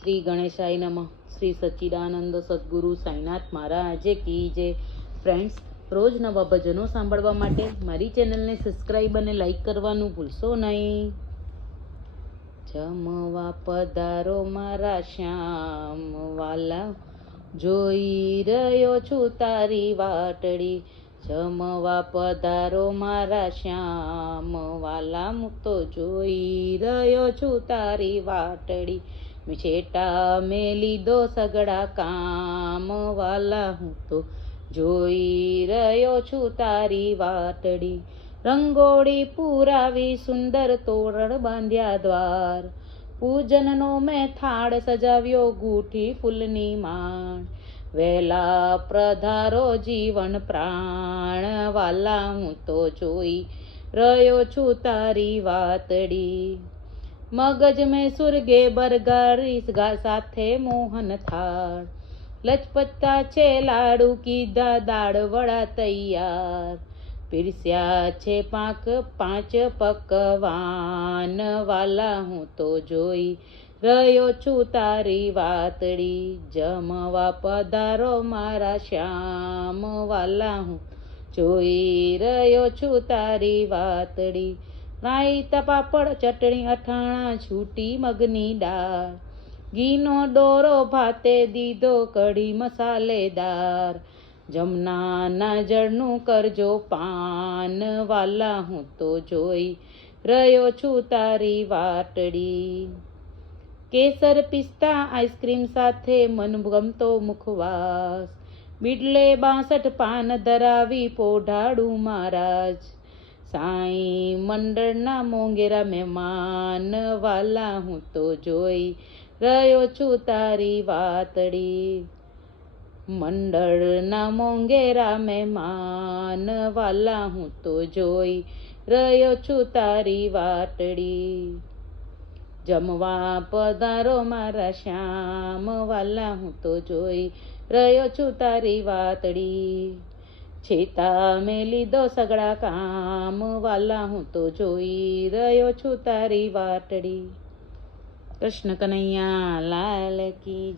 શ્રી ગણેશાય નમઃ. શ્રી સચ્ચિદાનંદ સદગુરુ સાંઈનાથ મહારાજે કી જે ફ્રેન્ડ્સ રોજ નવા ભજનો સાંભળવા માટે મારી ચેનલને સબસ્ક્રાઈબ અને લાઈક કરવાનું ભૂલશો નહીં. જમવા પધારો મારા શ્યામ વાલા જોઈ રહ્યો છું તારી વાટડી. જમવા પધારો મારા શ્યામ વાલા હું તો જોઈ રહ્યો છું તારી વાટડી. છેટા મેં લીધો સગડા કામ વાલા હું તો જોઈ રહ્યો છું તારી વાટડી રંગોળી પુરાવી સુંદર તોરણ બાંધ્યા દ્વાર પૂજનનો મેં થાળ સજાવ્યો ગૂઠી ફૂલની માણ વેલા પ્રધારો જીવન પ્રાણ વાલા હું તો જોઈ રહ્યો છું તારી વાતડી મગજ મેં સુરગે બરગર સાથે મોહન થાળ. લચપચતા છે લાડુ કીધા દાળ વડા તૈયાર. પીરસ્યા છે પાંખ પાંચ પકવાન વાલા હું તો જોઈ રહ્યો છું તારી વાતડી. જમવા પધારો મારા શ્યામ વાલા હું જોઈ રહ્યો છું તારી વાતડી. રાઈતા પાપડ ચટણી અઠાણા છૂટી મગની દાળ. ઘીનો દોરો ભાતે દીધો કઢી મસાલેદાર. જમનાના જળનું કરજો પાન, વાલા હું તો જોઈ રહ્યો છું તારી વાટડી. કેસર પિસ્તા, આઈસ્ક્રીમ સાથે મનગમતો મુખવાસ. બિડલે બાસઠ પાન ધરાવી પોઢાડું મહારાજ. સાઈ મંડળના મોંઘેરા મહેમાન વાલા હું તો જોઈ રહ્યો છું તારી વાતડી. મંડળના મોંઘેરા મહેમાન વાલા હું તો જોઈ રહ્યો છું તારી વાટડી જમવા પધારો મારા શ્યામ વાલા હું તો જોઈ રહ્યો છું તારી વાતડી. છેતા મેં લીધો સગડા કામ, વાલા હું તો જોઈ રહ્યો છું તારી વાટડી. કૃષ્ણ કનૈયા, લાલ કી